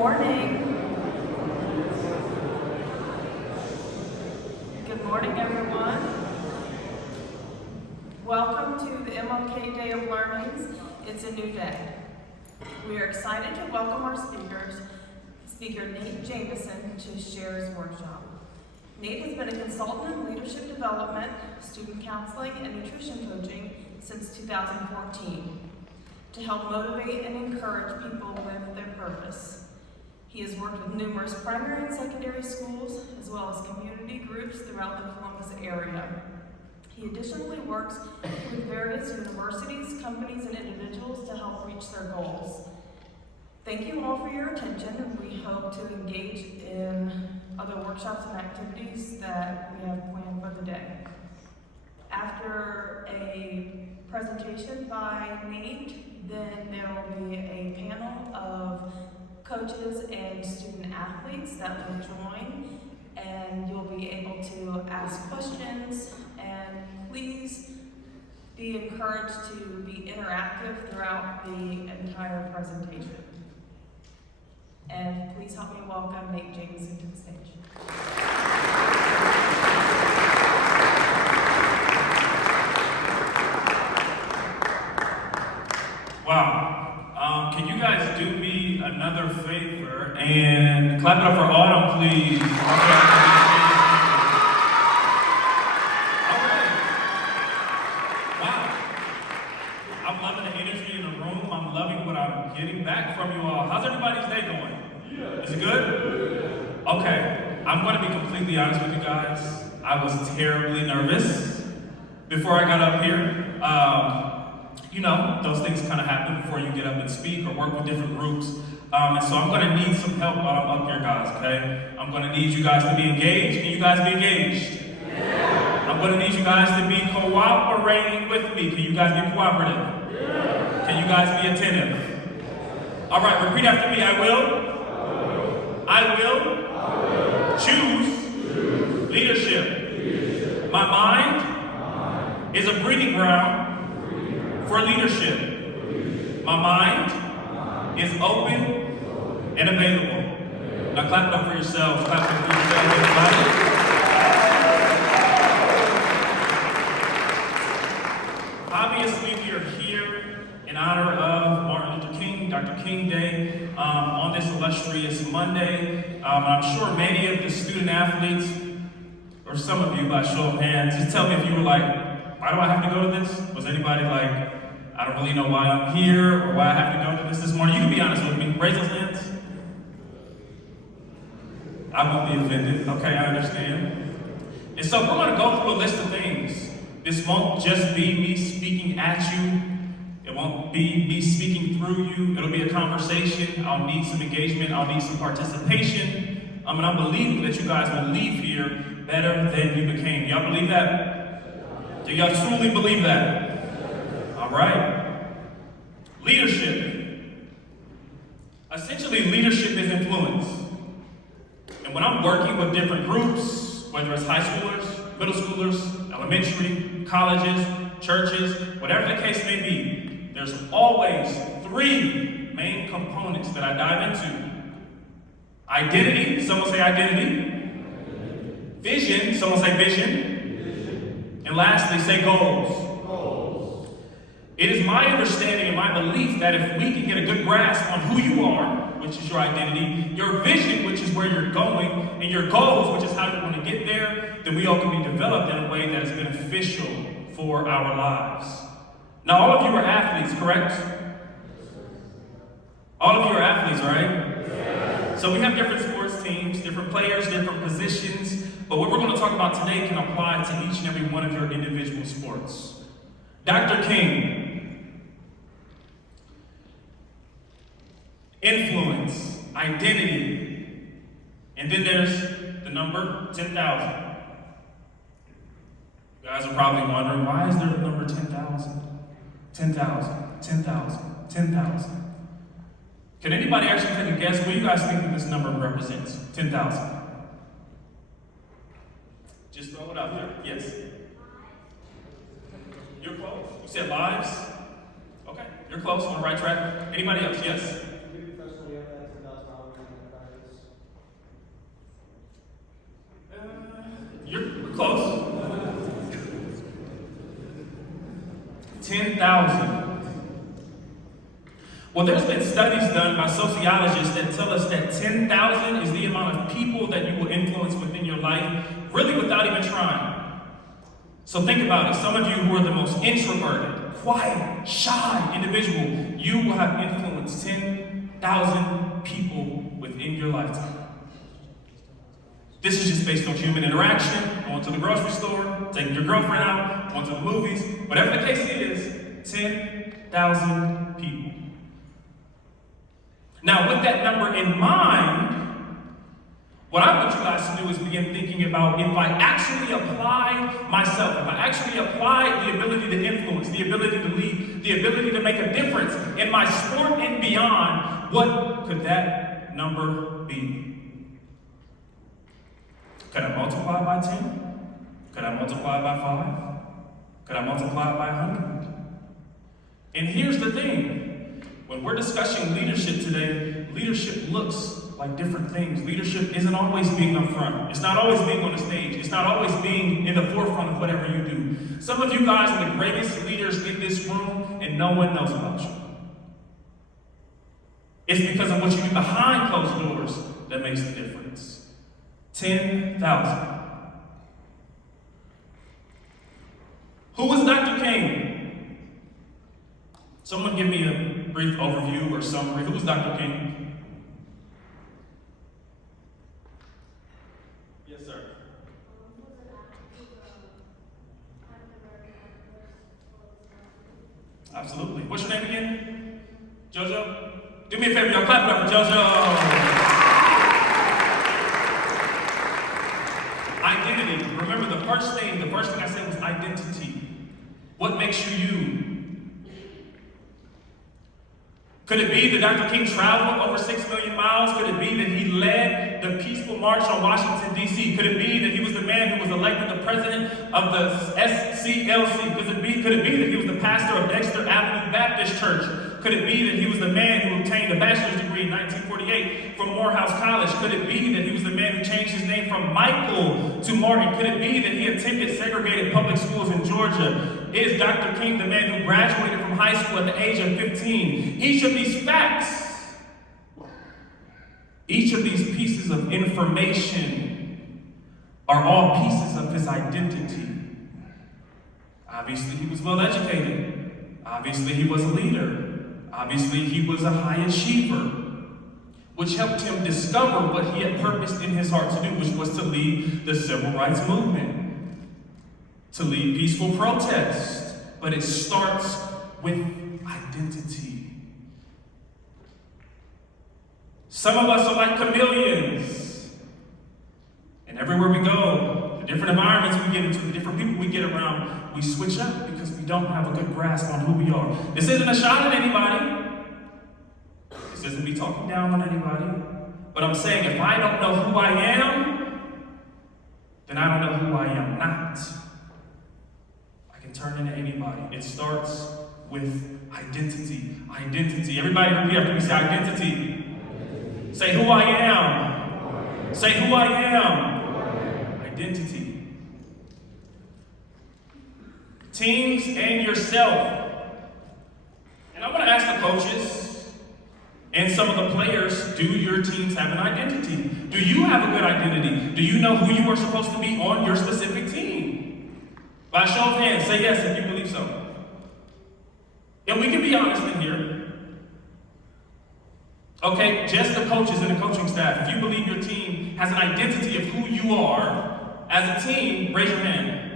morning. Good morning, everyone. Welcome to the MLK Day of Learnings. It's a new day. We are excited to welcome our Speaker Nate Jameson, to share his workshop. Nate has been a consultant in leadership development, student counseling, and nutrition coaching since 2014 to help motivate and encourage people with their purpose. He has worked with numerous primary and secondary schools, as well as community groups throughout the Columbus area. He additionally works with various universities, companies, and individuals to help reach their goals. Thank you all for your attention, and we hope to engage in other workshops and activities that we have planned for the day. After a presentation by Nate, then there will be a panel of coaches and student athletes that will join, and you'll be able to ask questions, and please be encouraged to be interactive throughout the entire presentation. And please help me welcome Nate Jameson to the stage. Wow. Can you guys do me another favor and clap it up for Autumn, please? Wow. I'm loving the energy in the room. I'm loving what I'm getting back from you all. How's everybody's day going? Is it good? Okay. I'm going to be completely honest with you guys. I was terribly nervous before I got up here. You know, those things kind of happen before you get up and speak or work with different groups. And so I'm going to need some help while I'm up here, guys, okay? I'm going to need you guys to be engaged. Can you guys be engaged? Yeah. I'm going to need you guys to be cooperating with me. Can you guys be cooperative? Yeah. Can you guys be attentive? All right, repeat after me. I will choose leadership. My mind is a breeding ground for leadership. My mind is open and available. Now clap it up for yourselves. Clap it up for yourselves, everybody. Obviously, we are here in honor of Martin Luther King, Dr. King Day, on this illustrious Monday. I'm sure many of the student athletes, or some of you by show of hands, just tell me if you were like, why do I have to go to this? Was anybody like, I don't really know why I'm here or why I have to go to this morning? You can be honest with me. Raise those hands. I won't be offended. Okay, I understand. And so we're going to go through a list of things. This won't just be me speaking at you. It won't be me speaking through you. It'll be a conversation. I'll need some engagement. I'll need some participation. And I'm believing that you guys will leave here better than you became. Y'all believe that? Do y'all truly believe that? All right. Leadership. Essentially, leadership is influence. And when I'm working with different groups, whether it's high schoolers, middle schoolers, elementary, colleges, churches, whatever the case may be, there's always three main components that I dive into. Identity, someone say identity. Vision, someone say vision. And lastly, say goals. It is my understanding and my belief that if we can get a good grasp on who you are, which is your identity, your vision, which is where you're going, and your goals, which is how you're going to get there, then we all can be developed in a way that is beneficial for our lives. Now, all of you are athletes, correct? All of you are athletes, right? Yeah. So we have different sports teams, different players, different positions, but what we're going to talk about today can apply to each and every one of your individual sports. Dr. King. Influence, identity, and then there's the number 10,000. You guys are probably wondering, why is there a number 10,000? 10,000, 10,000, 10,000. Can anybody actually take a guess what you guys think that this number represents? 10,000. Just throw it out there. Yes. You're close. You said lives? Okay, you're close, on the right track. Anybody else? Yes. 10,000. Well, there's been studies done by sociologists that tell us that 10,000 is the amount of people that you will influence within your life, really without even trying. So think about it. Some of you who are the most introverted, quiet, shy individual, you will have influenced 10,000 people within your lifetime. This is just based on human interaction, going to the grocery store, taking your girlfriend out, going to the movies, whatever the case is, 10,000 people. Now, with that number in mind, what I want you guys to do is begin thinking about if I actually apply myself, if I actually apply the ability to influence, the ability to lead, the ability to make a difference in my sport and beyond, what could that number be? Could I multiply by 10? Could I multiply by 5? Could I multiply by 100? And here's the thing. When we're discussing leadership today, leadership looks like different things. Leadership isn't always being up front. It's not always being on the stage. It's not always being in the forefront of whatever you do. Some of you guys are the greatest leaders in this room, and no one knows about you. It's because of what you do behind closed doors that makes the difference. 10,000. Who was Dr. King? Someone give me a brief overview or summary. Who was Dr. King? Yes, sir. Absolutely. What's your name again? JoJo? Do me a favor, y'all. Clap it up for JoJo. Identity. Remember the first thing I said was identity. What makes you you? Could it be that Dr. King traveled over 6 million miles? Could it be that he led the peaceful march on Washington, D.C.? Could it be that he was the man who was elected the president of the SCLC? Could it be that he was the pastor of Dexter Avenue Baptist Church? Could it be that he was the man who obtained a bachelor's degree in 1948 from Morehouse College? Could it be that he was the man who changed his name from Michael to Martin? Could it be that he attended segregated public schools in Georgia? Is Dr. King the man who graduated from high school at the age of 15? Each of these facts, each of these pieces of information are all pieces of his identity. Obviously, he was well educated. Obviously, he was a leader. Obviously, he was a high achiever, which helped him discover what he had purposed in his heart to do, which was to lead the civil rights movement, to lead peaceful protest. But it starts with identity. Some of us are like chameleons. And everywhere we go, the different environments we get into, the different people we get around, we switch up because we don't have a good grasp on who we are. This isn't a shot at anybody. This isn't me talking down on anybody. But I'm saying if I don't know who I am, then I don't know who I am not. I can turn into anybody. It starts with identity. Identity. Everybody repeat after me. Say identity. Say who I am. Say who I am. Identity. Teams and yourself. And I'm going to ask the coaches and some of the players, do your teams have an identity? Do you have a good identity? Do you know who you are supposed to be on your specific team? By a show of hands, say yes if you believe so. And we can be honest in here. Okay, just the coaches and the coaching staff. If you believe your team has an identity of who you are as a team, raise your hand.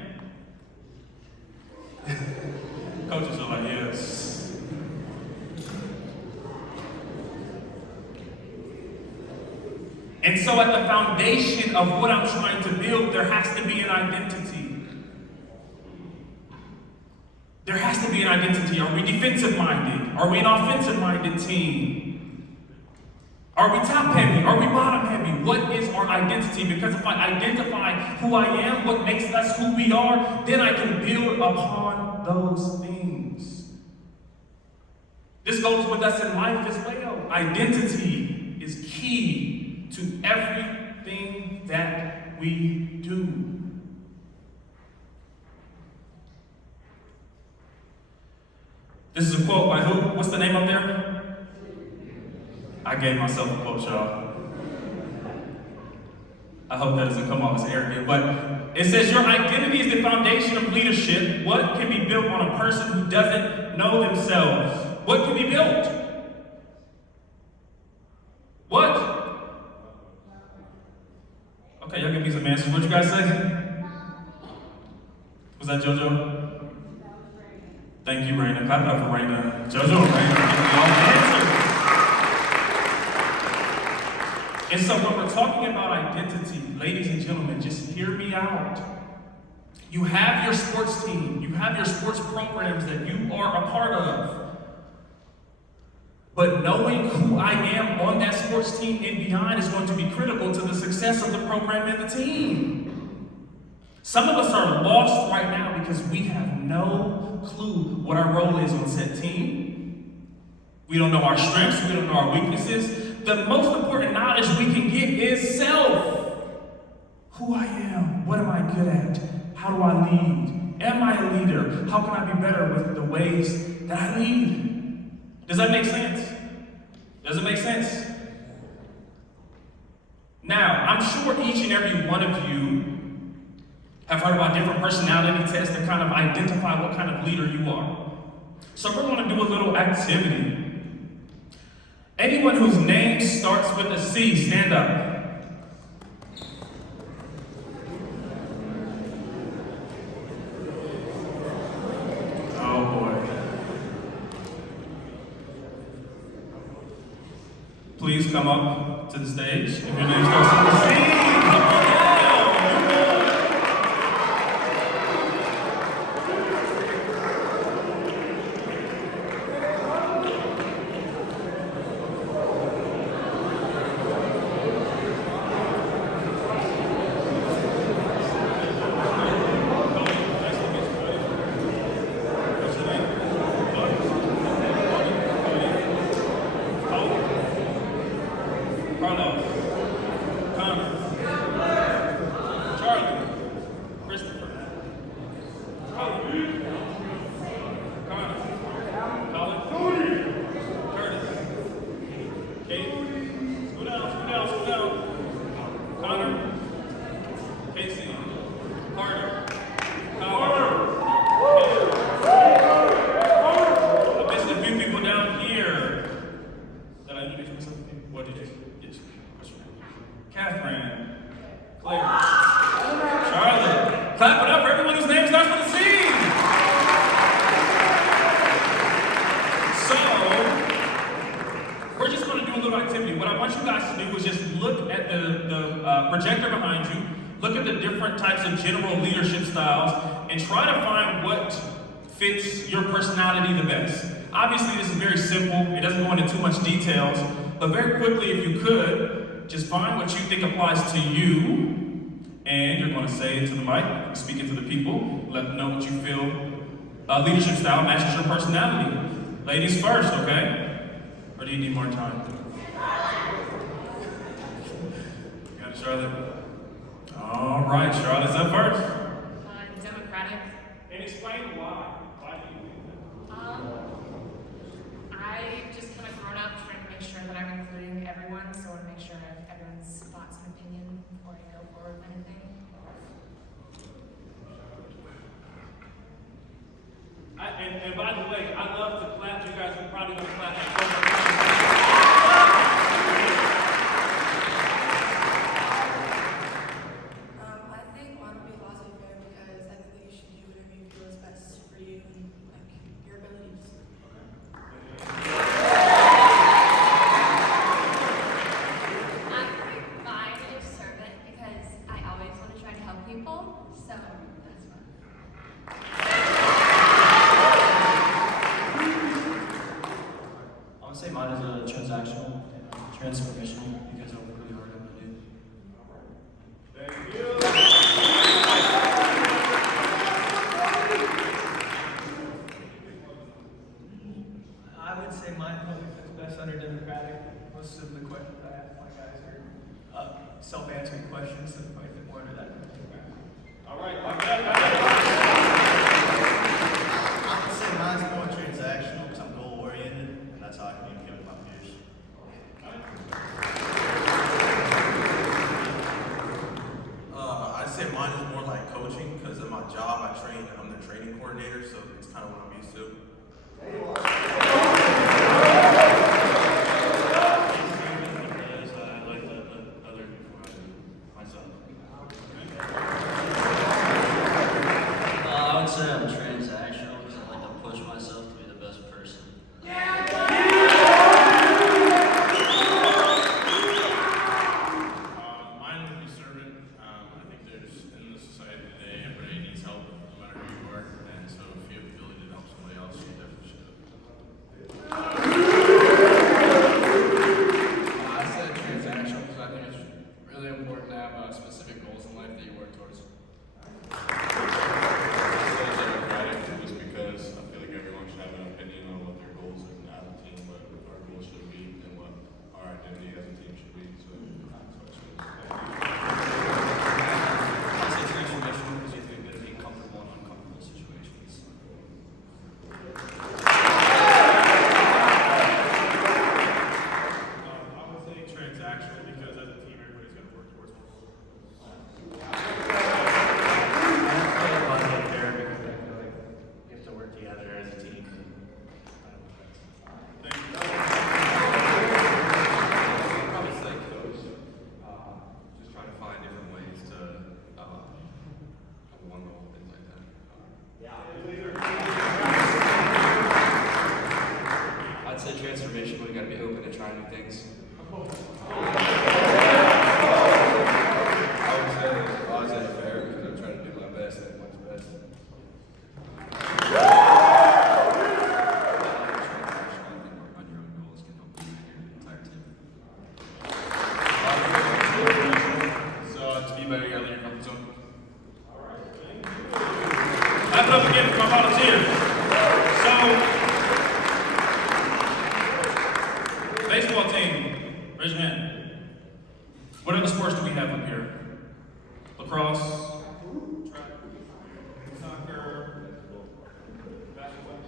Coaches are like, yes. And so at the foundation of what I'm trying to build, there has to be an identity. There has to be an identity. Are we defensive-minded? Are we an offensive-minded team? Are we top-heavy? Are we bottom-heavy? What is our identity? Because if I identify who I am, what makes us who we are, then I can build upon those things. This goes with us in life as well. Identity is key to everything that we do. This is a quote by who? What's the name up there? I gave myself a quote, y'all. I hope that doesn't come off as arrogant, but it says your identity is the foundation of leadership. What can be built on a person who doesn't know themselves? What can be built? What? Okay, y'all give me some answers. What you guys say? Was that JoJo? Thank you, Raina. Clap it up for Raina. JoJo and Raina giving me all the answers. And so when we're talking about identity, ladies and gentlemen, just hear me out. You have your sports team. You have your sports programs that you are a part of. But knowing who I am on that sports team and beyond is going to be critical to the success of the program and the team. Some of us are lost right now because we have no clue what our role is on said team. We don't know our strengths, we don't know our weaknesses. The most important knowledge we can get is self. Who I am, what am I good at? How do I lead? Am I a leader? How can I be better with the ways that I lead? Does that make sense? Does it make sense? Now, I'm sure each and every one of you have heard about different personality tests that kind of identify what kind of leader you are. So we're going to do a little activity. Anyone whose name starts with a C, stand up. Oh boy. Please come up to the stage if your name starts with a C. Come on down. Projector behind you, look at the different types of general leadership styles, and try to find what fits your personality the best. Obviously, this is very simple. It doesn't go into too much details, but very quickly, if you could, just find what you think applies to you, and you're going to say it to the mic, speak it to the people, let them know what you feel leadership style matches your personality. Ladies first, okay? Or do you need more time? Charlotte. All right, Charlotte's up first. Democratic. And explain why. Why do you think that? I just kind of grown up trying to make sure that I'm including everyone, so I want to make sure I have everyone's thoughts and opinion before I go forward with anything. And by the way, I love to clap. You guys are probably going to clap. Transformational because I work really hard at what I do. Thank you. I would say mine probably fits best under Democratic. Most of the questions I ask my guys are self-answering questions, so probably fit more under that. All right. I would say mine's more transactional coaching because in my job I train. I'm the training coordinator, so it's kind of what I'm used to. Because I like to put other before I do myself. I would say I'm transactional because I like to push myself to be the best person. Mine would be servant. I think there's, in the society today, everybody needs help, no matter who you are. And so if you have the ability to help somebody else, you definitely should. I said transactional because I think it's really important to have specific goals in life that you work towards. Democratic just because I feel like everyone should have an opinion on what their goals are as a team, what our goals should be, and what our identity as a team should be. So I'd say transformational because you have to be good at being comfortable in uncomfortable situations. I would say transactional because as a team, everybody's got to work towards one goal. Fair because I feel like you have to work together as a team. Thank you. I'd probably say coach. Just trying to find different ways to have one goal, things like that. I'd say transformational. You got to be open to trying new things. I would say fair because I'm trying to do my best at what's best. On your own goals can help you and your entire team. So to be better, you gotta leave your comfort zone. Clap it up again for my volunteers. So, baseball team, raise your hand. What other sports do we have up here? Lacrosse, track, soccer, basketball.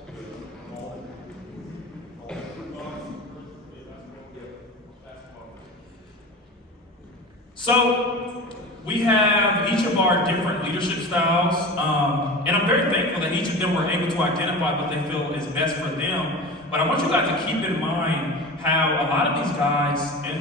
So, we have each of our different leadership styles, and I'm very thankful that each of them were able to identify what they feel is best for them. But I want you guys to keep in mind how a lot of these guys and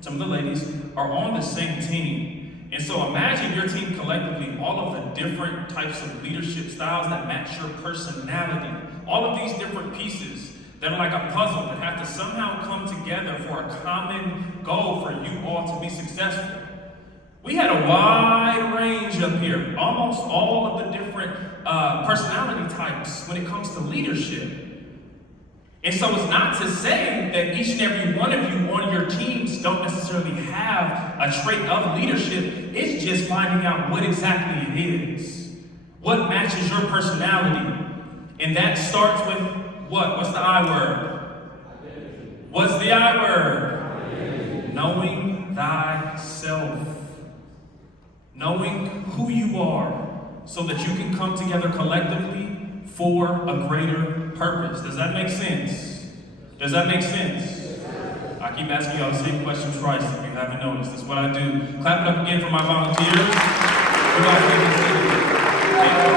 some of the ladies are on the same team. And so imagine your team collectively, all of the different types of leadership styles that match your personality. All of these different pieces that are like a puzzle that have to somehow come together for a common goal for you all to be successful. We had a wide range up here, almost all of the different personality types when it comes to leadership. And so it's not to say that each and every one of you on your teams don't necessarily have a trait of leadership. It's just finding out what exactly it is. What matches your personality. And that starts with what? What's the I word? What's the I word? Knowing thyself. Knowing who you are so that you can come together collectively for a greater purpose. Does that make sense? Does that make sense? I keep asking y'all the same question twice if you haven't noticed. That's what I do. Clap it up again for my volunteers. We're all going to Thank you.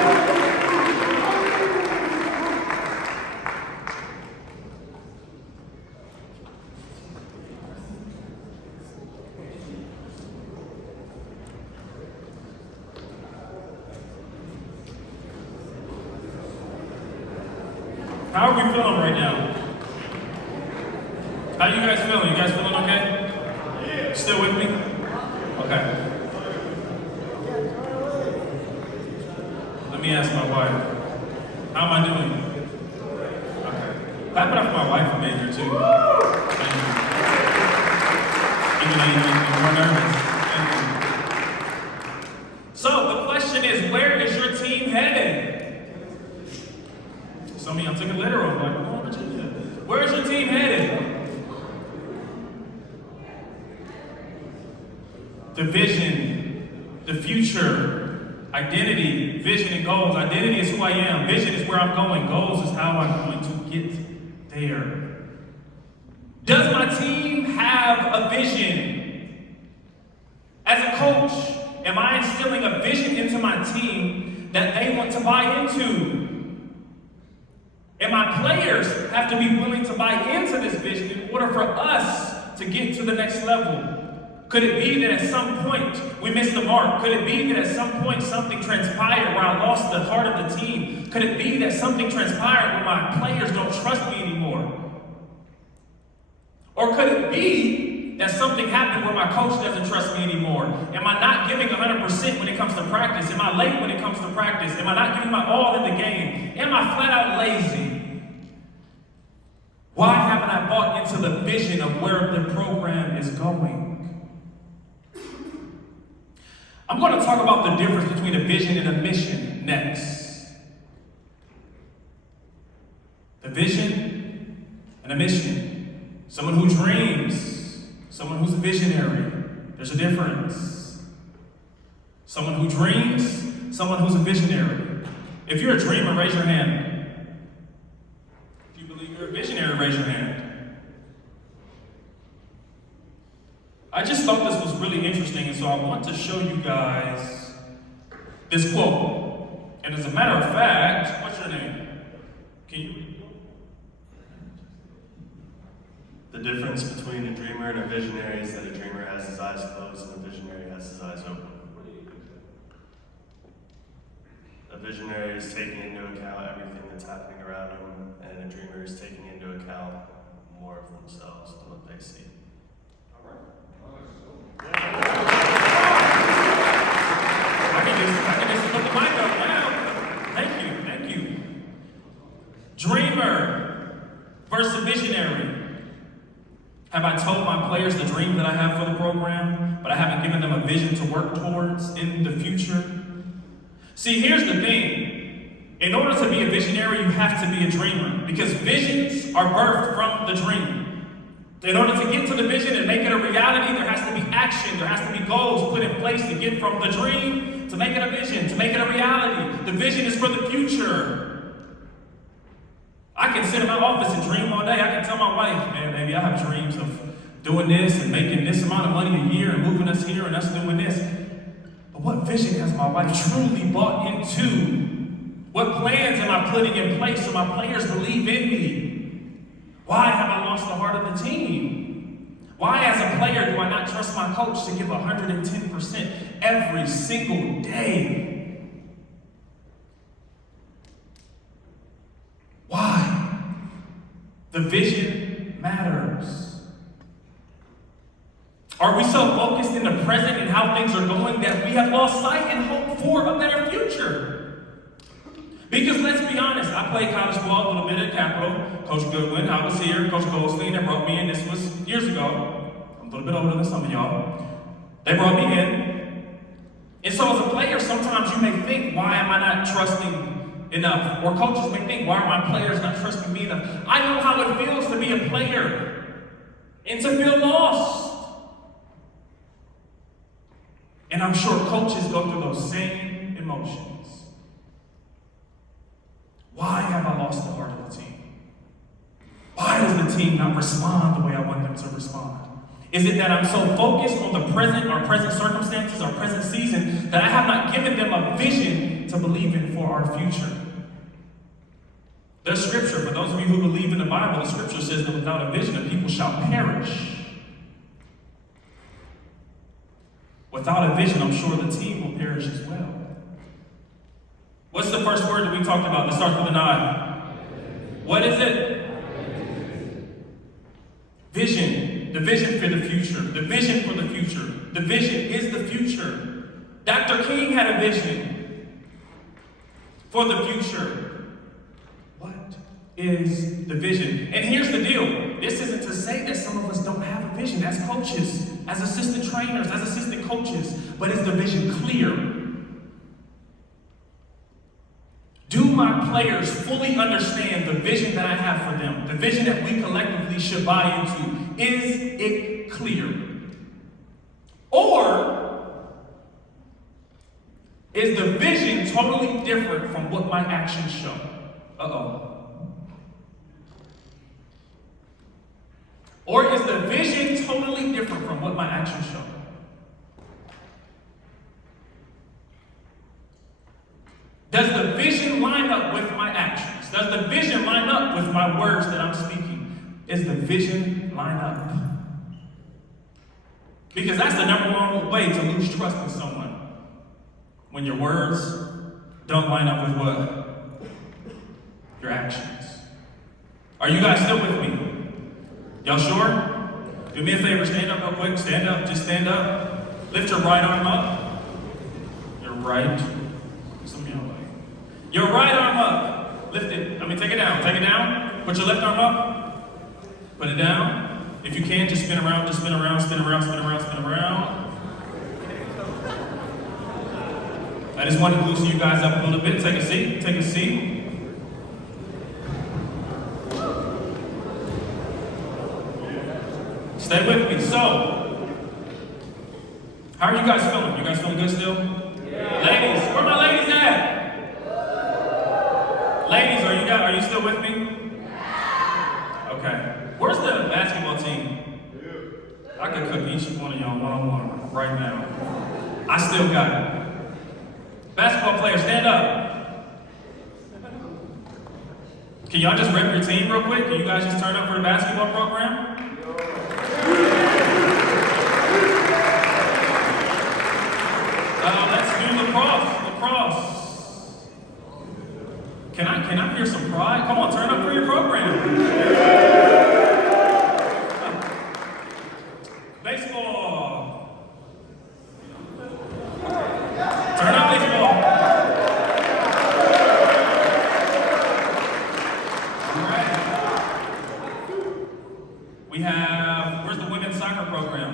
How are we feeling right now? How you guys feeling? You guys feeling okay? Still with me? Okay. Let me ask my wife. How am I doing? Okay. Clap it up for my wife who made here too. Thank you. Even though you make me more nervous. Thank you. So the question is, where is your team headed? Some of y'all took it literal, like, we're going to Virginia. Where's your team headed? The vision, the future, identity, vision and goals. Identity is who I am. Vision is where I'm going. Goals is how I'm going to get there. Does my team have a vision? As a coach, Am I instilling a vision into my team that they want to buy into? And my players have to be willing to buy into this vision in order for us to get to the next level. Could it be that at some point we missed the mark? Could it be that at some point something transpired where I lost the heart of the team? Could it be that something transpired where my players don't trust me anymore? Or could it be that something happened where my coach doesn't trust me anymore? Am I not giving 100% when it comes to practice? Am I late when it comes to practice? Am I not giving my all in the game? Am I flat out lazy? Why haven't I bought into the vision of where the program is going? I'm going to talk about the difference between a vision and a mission next. The vision and a mission. Someone who dreams, someone who's a visionary. There's a difference. Someone who dreams, someone who's a visionary. If you're a dreamer, raise your hand. If you believe you're a visionary, raise your hand. I just thought this was really interesting, and so I want to show you guys this quote. And as a matter of fact, what's your name? Can you? The difference between a dreamer and a visionary is that a dreamer has his eyes closed and a visionary has his eyes open. A visionary is taking into account everything that's happening around him, and a dreamer is taking into account more of themselves and what they see. I can just put the mic up now. Thank you. Dreamer versus visionary. Have I told my players the dream that I have for the program, but I haven't given them a vision to work towards in the future? See, here's the thing. In order to be a visionary, you have to be a dreamer, because visions are birthed from the dream. In order to get to the vision and make it a reality, there has to be action, there has to be goals put in place to get from the dream to make it a vision, to make it a reality. The vision is for the future. I can sit in my office and dream all day. I can tell my wife, man, baby, I have dreams of doing this and making this amount of money a year and moving us here and us doing this. But what vision has my wife truly bought into? What plans am I putting in place so my players believe in me? Why have I lost the heart of the team? Why, as a player, do I not trust my coach to give 110% every single day? Why? The vision matters. Are we so focused in the present and how things are going that we have lost sight and hope for a better future? Because let's be honest, I played college ball a little bit at Capital. Coach Goodwin, I was here. Coach Goldstein, that brought me in. This was years ago. I'm a little bit older than some of y'all. They brought me in. And so as a player, sometimes you may think, why am I not trusting enough? Or coaches may think, why are my players not trusting me enough? I know how it feels to be a player and to feel lost. And I'm sure coaches go through those same emotions. Why have I lost the heart of the team? Why does the team not respond the way I want them to respond? Is it that I'm so focused on the present, our present circumstances, our present season, that I have not given them a vision to believe in for our future? There's scripture, for those of you who believe in the Bible, the scripture says that without a vision, the people shall perish. Without a vision, I'm sure the team will perish as well. What's the first word that we talked about that starts with an I? What is it? Vision. The vision for the future. The vision for the future. The vision is the future. Dr. King had a vision for the future. What is the vision? And here's the deal. This isn't to say that some of us don't have a vision as coaches, as assistant trainers, as assistant coaches, but is the vision clear? Do my players fully understand the vision that I have for them? The vision that we collectively should buy into? Is it clear? Or is the vision totally different from what my actions show? Or is the vision totally different from what my actions show? line up with my actions? Does the vision line up with my words that I'm speaking? Is the vision line up? Because that's the number one way to lose trust with someone. When your words don't line up with what? Your actions. Are you guys still with me? Y'all sure? Do me a favor, stand up real quick. Stand up, just stand up. Lift your right arm up. Your right. Some of y'all like. Your right arm up. Lift it. Take it down. Take it down. Put your left arm up. Put it down. If you can, just spin around, just spin around, spin around, spin around, spin around. I just wanted to loosen you guys up a little bit. Take a seat. Take a seat. Stay with me. So, how are you guys feeling? You guys feeling good still? Yeah. Ladies, where my ladies at? Ladies, are you still with me? Okay. Where's the basketball team? I could cook each one of y'all one-on-one right now. I still got it. Basketball players, stand up. Can y'all just rep your team real quick? Can you guys just turn up for the basketball program? Let's do lacrosse. Can I hear some pride? Come on, turn up for your program. Baseball. Turn up baseball. All right. We have, where's the women's soccer program?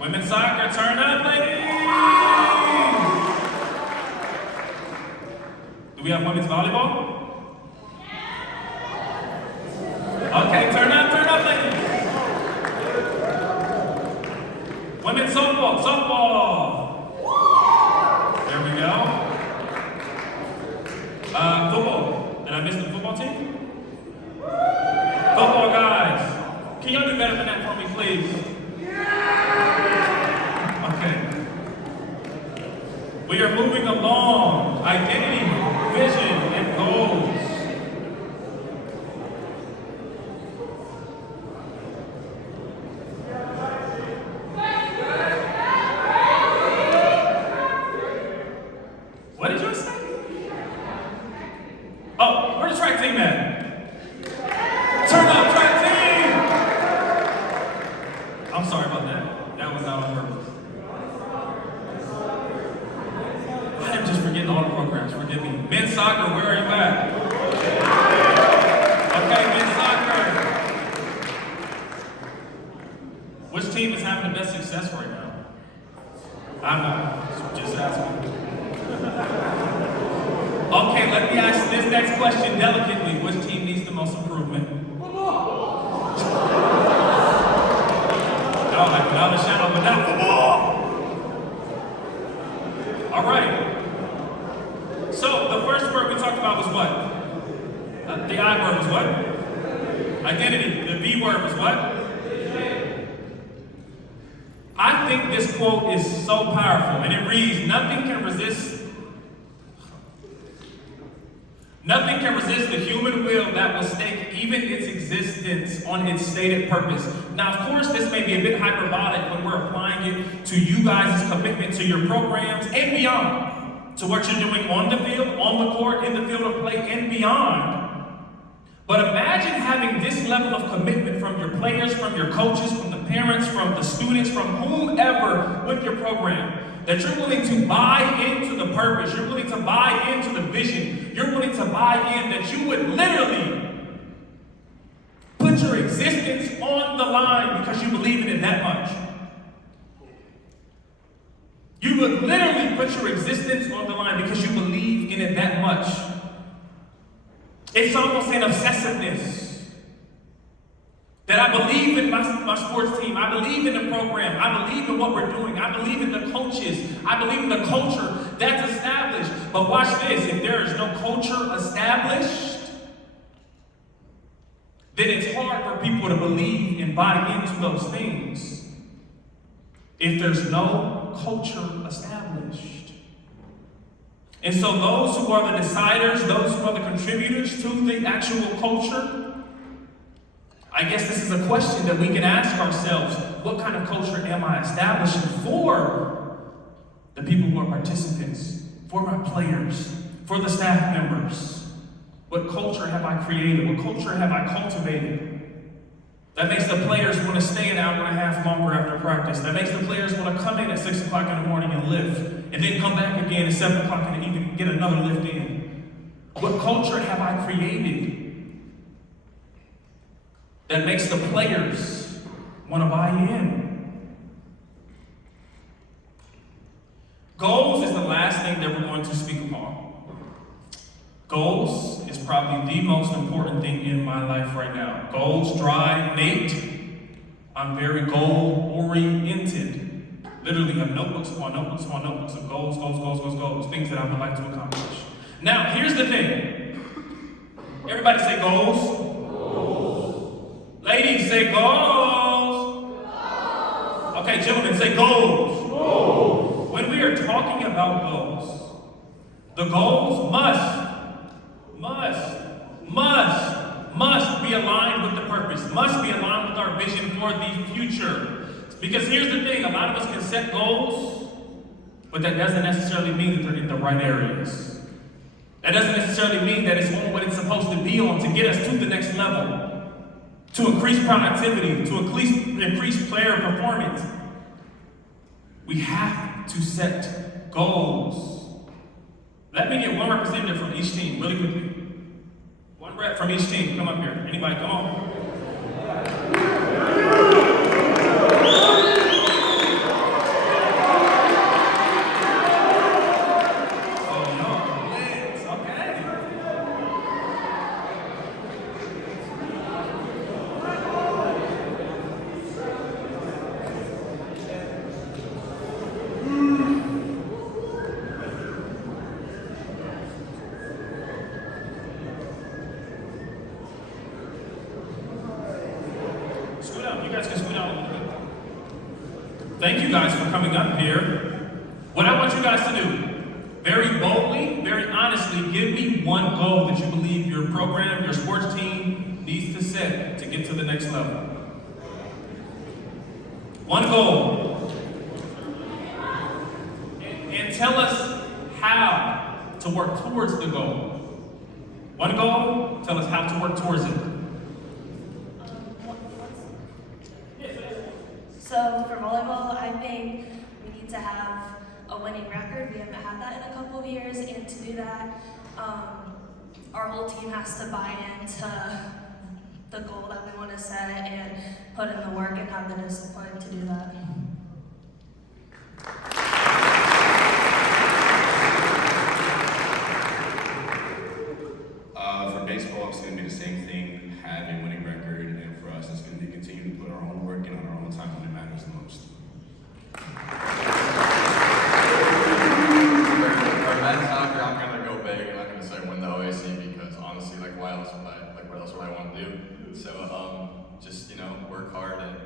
Women's soccer, turn up, ladies. Do we have women's volleyball? Okay, turn up, ladies. Women's softball. There we go. Football. Did I miss the football team? Football guys. Can y'all do better than that for me, please? Okay. We are moving along. Identity, vision, and goals. What did you say? Oh, where's the track team at? Turn up, track team! I'm sorry about that. That was not on purpose. I am just forgetting all the programs. Forgive me. Men's soccer, where are you at? Okay, men's soccer. Which team is having the best success right now? I'm not. Just asking. Okay, let me ask this next question delicately. Which team needs the most improvement? I don't like without a shadow of a doubt. Football! All right. So the first word we talked about was what? The I word was what? Identity. The V word was what? I think this quote is so powerful, and it reads, nothing can resist the human will that will stake even its existence on its stated purpose. Now, of course, this may be a bit hyperbolic when we're applying it to you guys' commitment to your programs and beyond, to what you're doing on the field, on the court, in the field of play, and beyond. But imagine having this level of commitment from your players, from your coaches, from the parents, from the students, from whomever with your program, that you're willing to buy into the purpose, you're willing to buy into the vision, you're willing to buy in, that you would literally put your existence on the line because you believe in it that much. You would literally put your existence on the line because you believe in it that much. It's almost an obsessiveness. That I believe in my sports team. I believe in the program. I believe in what we're doing. I believe in the coaches. I believe in the culture that's established. But watch this. If there is no culture established, then it's hard for people to believe and buy into those things. If there's no culture established. And so those who are the deciders, those who are the contributors to the actual culture, I guess this is a question that we can ask ourselves. What kind of culture am I establishing for the people who are participants, for my players, for the staff members? What culture have I created? What culture have I cultivated? That makes the players want to stay an hour and a half longer after practice. That makes the players want to come in at 6 o'clock in the morning and lift, and then come back again at 7 o'clock in the evening and get another lift in. What culture have I created that makes the players want to buy in? Goals is the last thing that we're going to speak upon. Goals is probably the most important thing in my life right now. Goals drive Nate. I'm very goal-oriented. Literally have notebooks upon notebooks upon notebooks of goals, things that I would like to accomplish. Now, here's the thing. Everybody say goals. Goals. Ladies, say goals. Goals. Okay, gentlemen, say goals. Goals. When we are talking about goals, the goals must be aligned with the purpose, must be aligned with our vision for the future. Because here's the thing, a lot of us can set goals, but that doesn't necessarily mean that they're in the right areas. That doesn't necessarily mean that it's on what it's supposed to be on to get us to the next level, to increase productivity, to increase player performance. We have to set goals. Let me get one representative from each team really quickly. One rep from each team, come up here. Anybody, come on. Oh no, Liz, okay. Scoot out. You guys can scoot out a little bit. Thank you guys for coming up here. What I want you guys to do, very boldly, very honestly, give me one goal that you believe your program, your sports team needs to set to get to the next level. One goal. And tell us how to work towards the goal. One goal, tell us how to work towards it. So for volleyball, I think we need to have a winning record. We haven't had that in a couple of years, and to do that, our whole team has to buy into the goal that we want to set and put in the work and have the discipline to do that. For baseball, it's going to be the same thing, have a winning record, and for us, it's going to be continue to put our own work in on our own time when it matters the most. For men's soccer, I'm gonna go big, and I'm gonna say win the OAC because honestly, like what else would I want to do? So just work hard and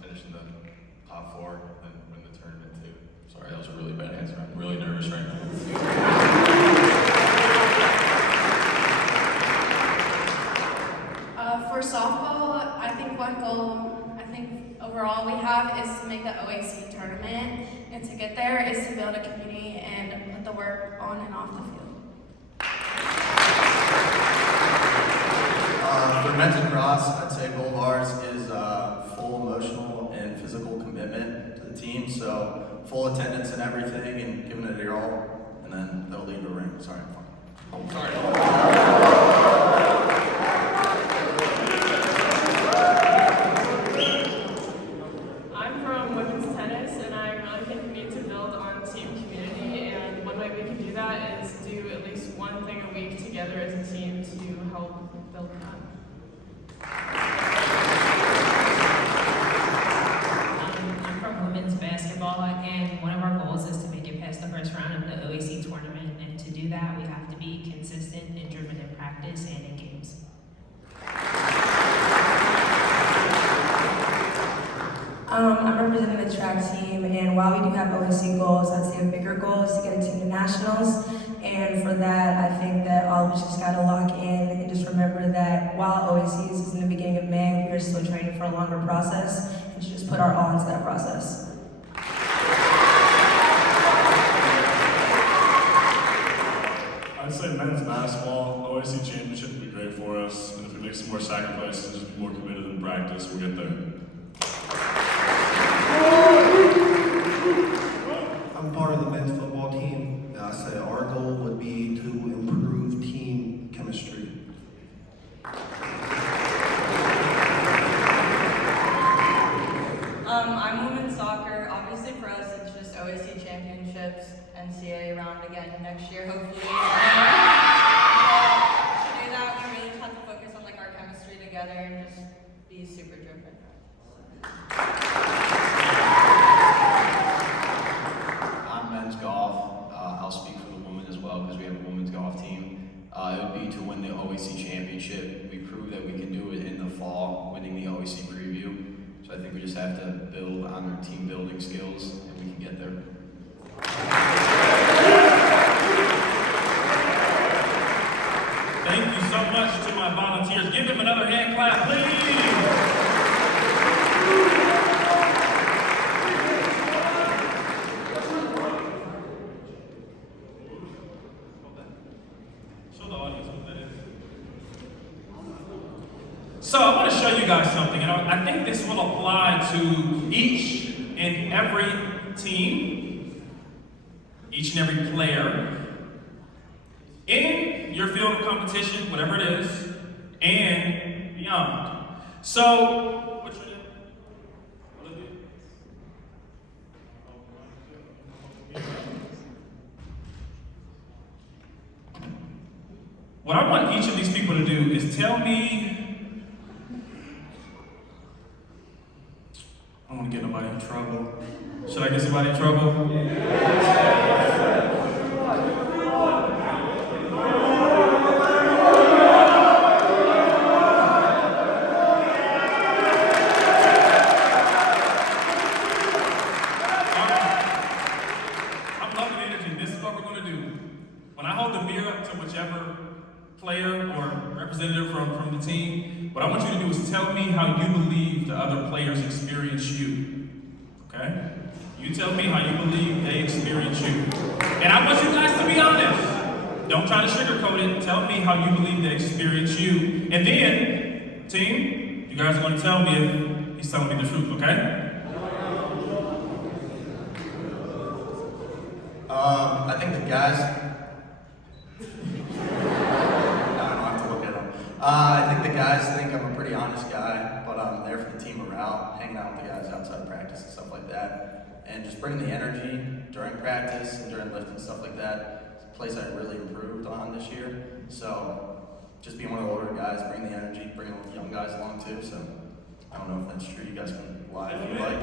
finish in the top 4 and win the tournament too. Sorry, that was a really bad answer. I'm really nervous right now. For softball, I think one goal, overall we have is to make the OAC tournament, and to get there is to build a community and put the work on and off the field. For men's lacrosse, I'd say goal of ours is full emotional and physical commitment to the team, so full attendance and everything and giving it your all, and then they'll leave the ring. Sorry, I'm fine. Oh, sorry. I'm from women's tennis, and I really think we need to build on team community, and one way we can do that is do at least one thing a week together as a team to help build that. I'm from women's basketball, and one of our goals is to make it past the first round of the OAC tournament, and to do that, we have to be consistent and driven in practice and in games. I'm representing the track team, team. And while we do have OSC goals, I'd say a bigger goal is to get a team to nationals. And for that, I think that all of us just gotta lock in and just remember that while OACs is in the beginning of May, we are still training for a longer process, and to just put our all into that process. I'd say men's basketball, OAC championship would be great for us, and if we make some more sacrifices and just be more committed in practice, we'll get there. I'm part of the men's football team, and I say our goal would be to improve team chemistry. I'm women's soccer. Obviously for us, it's just OAC championships, NCAA round again next year, hopefully. To do that, we really just have to focus on like our chemistry together and just be super driven. I'm men's golf. I'll speak for the women as well because we have a women's golf team. It would be to win the OAC championship. We proved that we can do it in the fall, winning the OAC preview. So I think we just have to build on our team building skills and we can get there. Thank you so much to my volunteers. Give them another hand clap, please. Show the audience what that is. So I want to show you guys something, and I think this will apply to each and every team, each and every player, in your field of competition, whatever it is, and beyond. So, what's your name? Olivia? What I want each of these people to do is tell me, I don't want to get nobody in trouble. Should I get somebody in trouble? I'm loving the energy. This is what we're going to do. When I hold the mirror up to whichever player or representative from the team, what I want you to do is tell me how you believe the other players experience you. Okay? You tell me how you believe they experience you. And I want you guys to be honest. Don't try to sugarcoat it. Tell me how you believe they experience you. And then, team, you guys are going to tell me if he's telling me the truth, okay? I think the guys. I don't have to look at them. I think the guys think I'm a pretty honest guy, but I'm there for the team morale, hanging out with the guys outside of practice and stuff like that, and just bringing the energy during practice and during lift and stuff like that. It's a place I really improved on this year. So just being one of the older guys, bring the energy, bringing the young guys along too. So I don't know if that's true. You guys can lie if you like.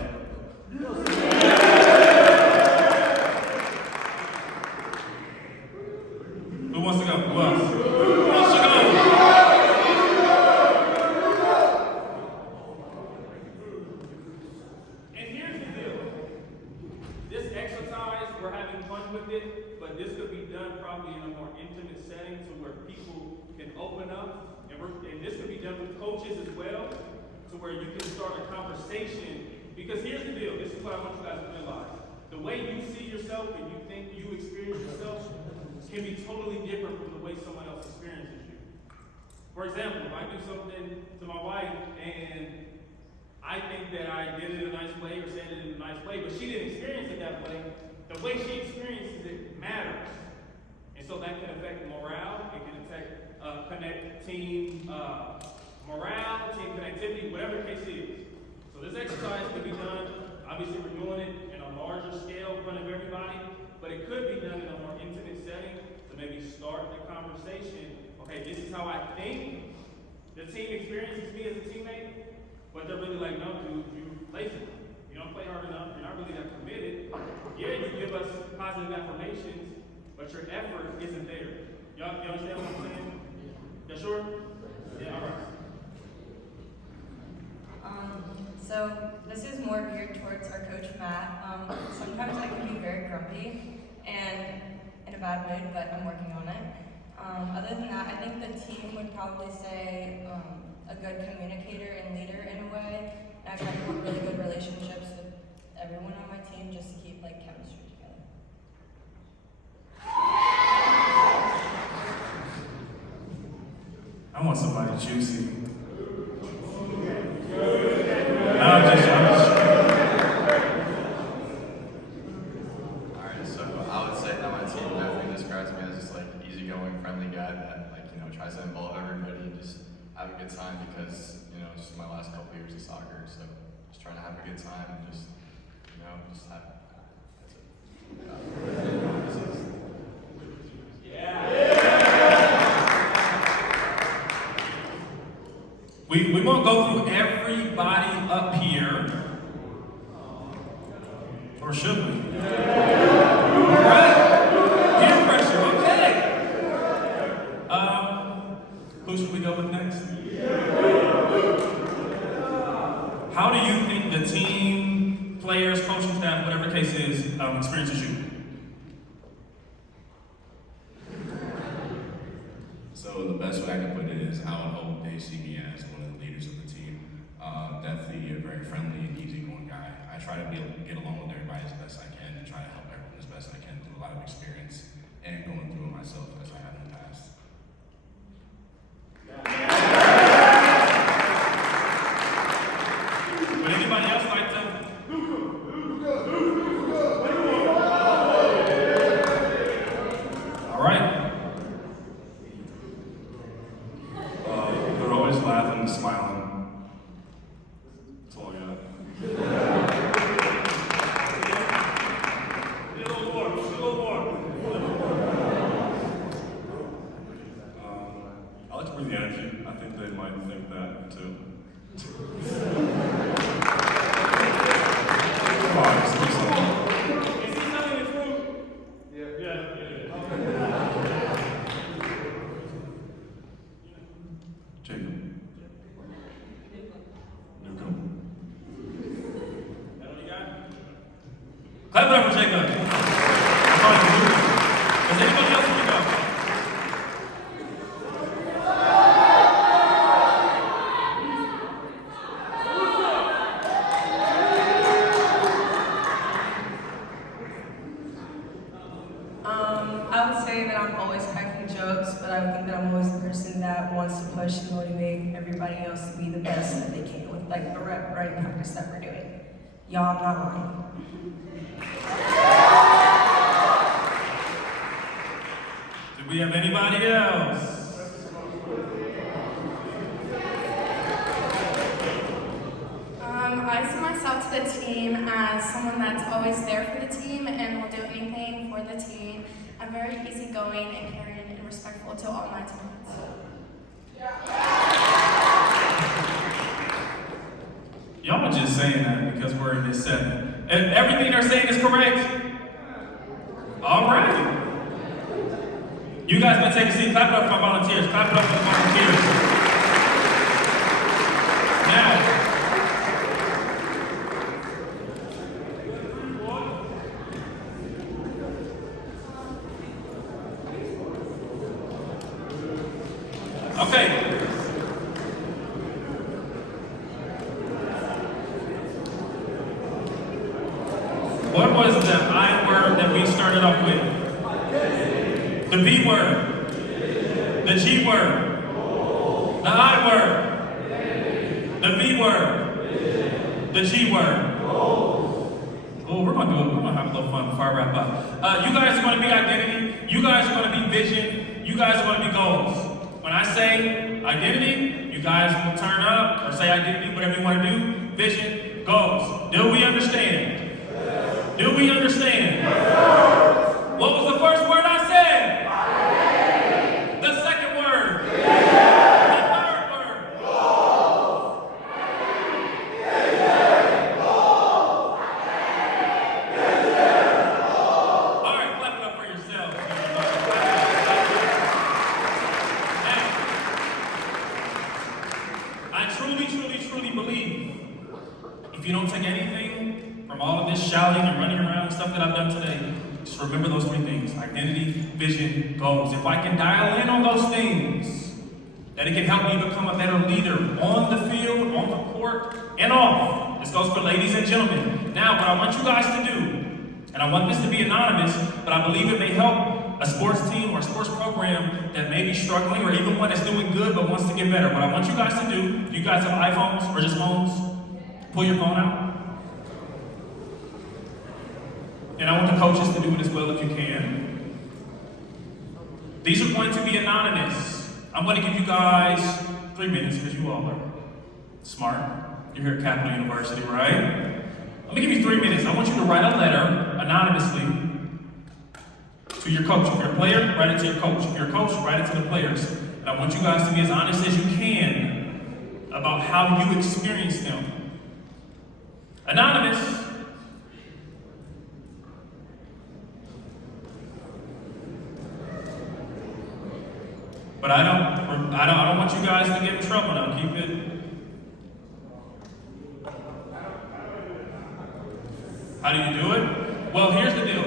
Who wants to go? Who else? Who wants to go? And here's the deal. This exercise, we're having fun with it, but this could be done probably in a more intimate setting to where people can open up, and this could be done with coaches as well, to where you can start a conversation. Because here's the deal. This is what I want you guys to realize. The way you see yourself and you think you experience yourself can be totally different from the way someone else experiences you. For example, if I do something to my wife and I think that I did it in a nice way or said it in a nice way, but she didn't experience it that way, the way she experiences it matters. And so that can affect morale, it can connect team morale, team connectivity, whatever the case is. So this exercise could be done, obviously we're doing it in a larger scale in front of everybody, but it could be done in a more intimate setting to maybe start the conversation. Okay, this is how I think the team experiences me as a teammate, but they're really like, no, dude, you're lazy. You don't play hard enough, you're not really that committed. Yeah, you give us positive affirmations, but your effort isn't there. Y'all, you understand what I'm saying? Yeah, sure? Yeah, all right. So this is more geared towards our coach Matt. Sometimes I can be very grumpy and in a bad mood, but I'm working on it. Other than that, I think the team would probably say a good communicator and leader in a way. And I try to form really good relationships with everyone on my team just to keep like chemistry together. I want somebody juicy. I'm just Alright, so I would say that my team definitely describes me as just like easygoing, friendly guy that tries to involve everybody and just have a good time because, just my last couple years of soccer, so just trying to have a good time and just have, that's it. We won't go through everybody up here. Or should we? Alright. Peer pressure, okay. Who should we go with next? How do you think the team, players, coaching staff, whatever the case is, experiences you? So the best way I can put it is I would hope they see me as one of the leaders of the team. Definitely a very friendly and easygoing guy. I try to get along with everybody as best I can and try to help everyone as best I can through a lot of experience and going through it myself as I have in the past. Would anybody else like to? All right. They're always laughing and smiling. That's all I got. A little more. I like to bring the energy. I think they might think that too. Come on, just do something. Is he telling the truth? Yeah. Jacob. Newcomb. That all you got? Clap it up for Jacob. That's all you can do. Does anybody else want to go? I would say that I'm always cracking jokes, but I would think that I'm always the person that wants to push and motivate everybody else to be the best that they can with like the right practice that we're doing. Y'all, I'm not lying. Do we have anybody else? I see myself to the team as someone that's always there for the team and will do anything for the team. I'm very easygoing and caring and respectful to all my teammates. Y'all are just saying that because we're in this setting. And everything they're saying is correct. All right. You guys may take a seat. Clap it up for my volunteers. Clap it up for the volunteers. Now, okay. What was the I word that we started off with? The B word. The G word. The I word. The B word. The G word. Oh, we're gonna have a little fun before I wrap up. You guys are gonna be identity. You guys are gonna be vision. You guys are gonna be goals. When I say identity, you guys will turn up or say identity, whatever you want to do. Vision, goals. Do we understand? Do we understand? What was the first word I said? The second word. The third word. All right, clap it up for yourselves. Now, I truly, truly, truly believe Just remember those three things: identity, vision, goals. If I can dial in on those things, that it can help me become a better leader on the field, on the court, and off. This goes for ladies and gentlemen. Now, what I want you guys to do, and I want this to be anonymous, but I believe it may help a sports team or a sports program that may be struggling, or even one that's doing good but wants to get better. What I want you guys to do, you guys have iPhones or just phones, pull your phone out. And I want the coaches to do it as well if you can. These are going to be anonymous. I'm going to give you guys 3 minutes because you all are smart. You're here at Capital University, right? Let me give you 3 minutes. I want you to write a letter anonymously to your coach. If you're a player, write it to your coach. If you're a coach, write it to the players. And I want you guys to be as honest as you can about how you experience them. Anonymous. But I don't want you guys to get in trouble now. Keep it. How do you do it? Well, here's the deal.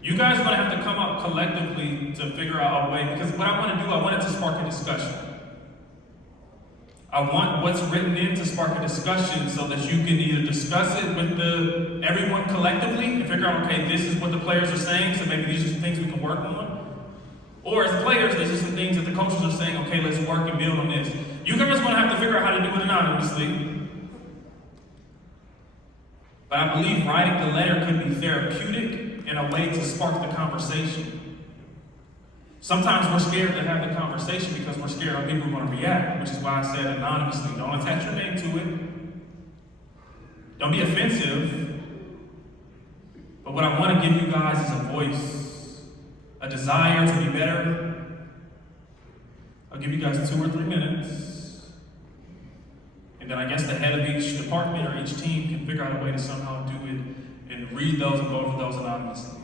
You guys are going to have to come up collectively to figure out a way, because what I want to do, I want it to spark a discussion. I want what's written in to spark a discussion so that you can either discuss it with everyone collectively and figure out, okay, this is what the players are saying, so maybe these are some things we can work on. Or as players, these are some things that the coaches are saying, okay, let's work and build on this. You guys want to have to figure out how to do it anonymously. But I believe writing the letter could be therapeutic and a way to spark the conversation. Sometimes we're scared to have the conversation because we're scared how people are going to react, which is why I said anonymously. Don't attach your name to it. Don't be offensive. But what I want to give you guys is a voice. A desire to be better. I'll give you guys 2 or 3 minutes. And then I guess the head of each department or each team can figure out a way to somehow do it and read those and go over those anonymously.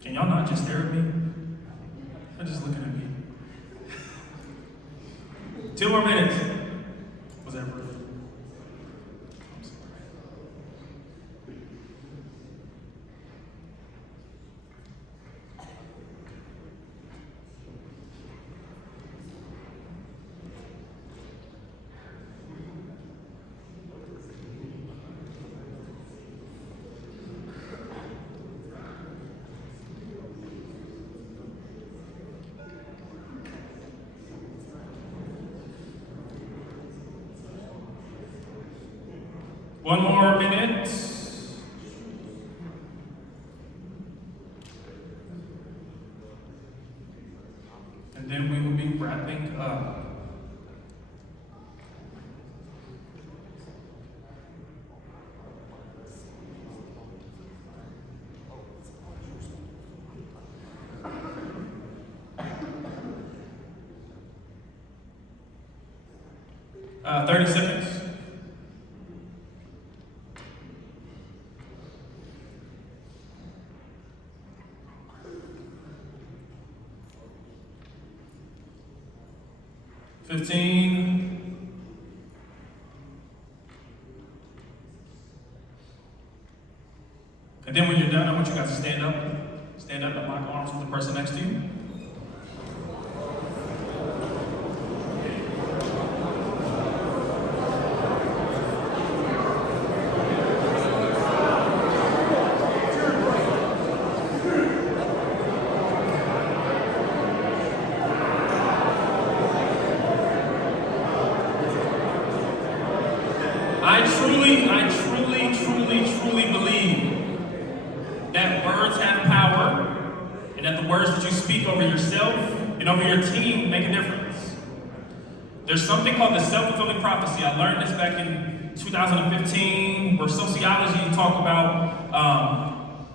Can y'all not just stare at me? They're just looking at me. 2 more minutes. Was that rude? I'm sorry. One more minute. And then we will be wrapping up. Uh, 30 seconds. And then when you're done, I want you guys to stand up and lock arms with the person next to you. I truly believe that words have power and that the words that you speak over yourself and over your team make a difference. There's something called the self-fulfilling prophecy. I learned this back in 2015, where sociology talks about,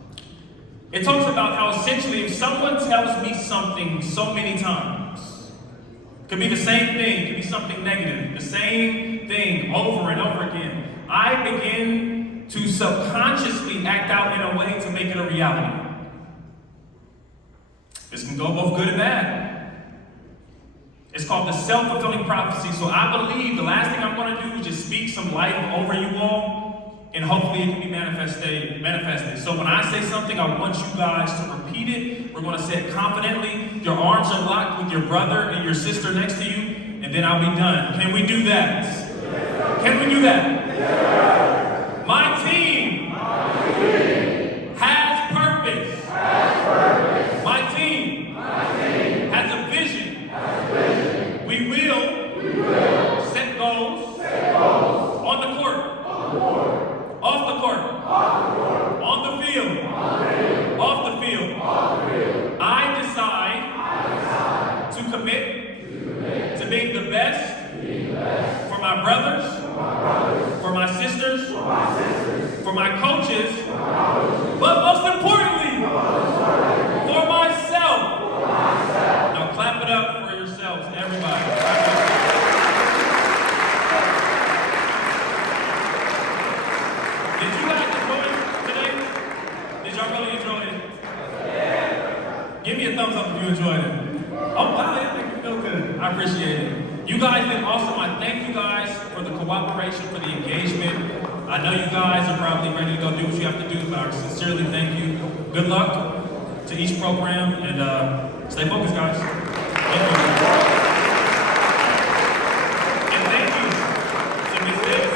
it talks about how essentially if someone tells me something so many times, it could be the same thing, it could be something negative, the same thing over and over again, I begin to subconsciously act out in a way to make it a reality. This can go both good and bad. It's called the self-fulfilling prophecy. So I believe the last thing I'm going to do is just speak some life over you all and hopefully it can be manifested. So when I say something, I want you guys to repeat it. We're going to say it confidently. Your arms are locked with your brother and your sister next to you, and then I'll be done. Can we do that? Can we do that? My team has purpose. My team has a vision. We will set goals on the court, off the court, on the field, off the field. I decide to commit to being the best for my brothers, for my sisters, for my coaches, but most importantly, for myself. Now clap it up for yourselves, everybody. Did you guys enjoy it today? Did y'all really enjoy it? Give me a thumbs up if you enjoyed it. Oh wow, that makes me feel good. I appreciate it. You guys did awesome. I thank you guys for the cooperation, for the engagement. I know you guys are probably ready to go do what you have to do, but I sincerely thank you. Good luck to each program, and stay focused, guys. Thank you. And thank you to Ms. Davis.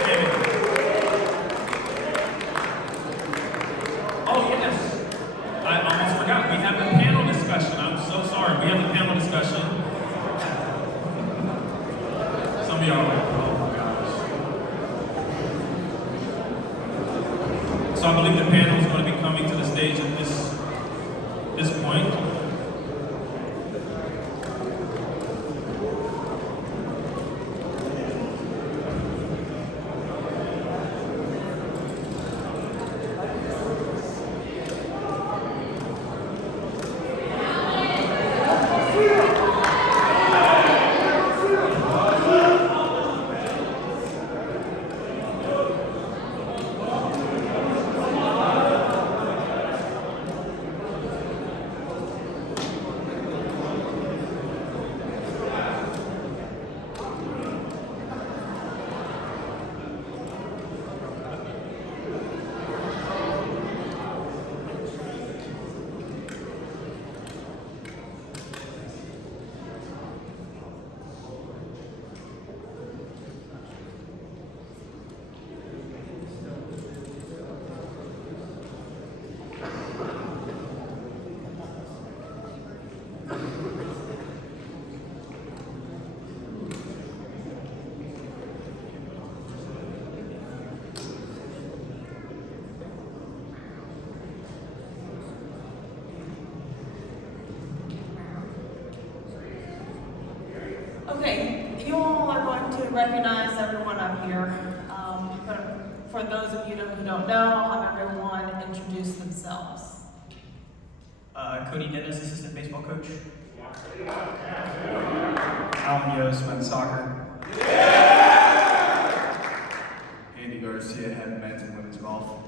Oh yes, I almost forgot. We have a panel discussion. I'm so sorry. We have a panel discussion. Some of y'all are like, oh my gosh. So I believe the panel is going to be coming to the stage at this point. Okay, you all are going to recognize everyone up here. But for those of you who don't know, I'll have everyone introduce themselves. Cody Dennis, assistant baseball coach. Alan Yost, men's soccer. Andy Garcia, head men's and women's golf.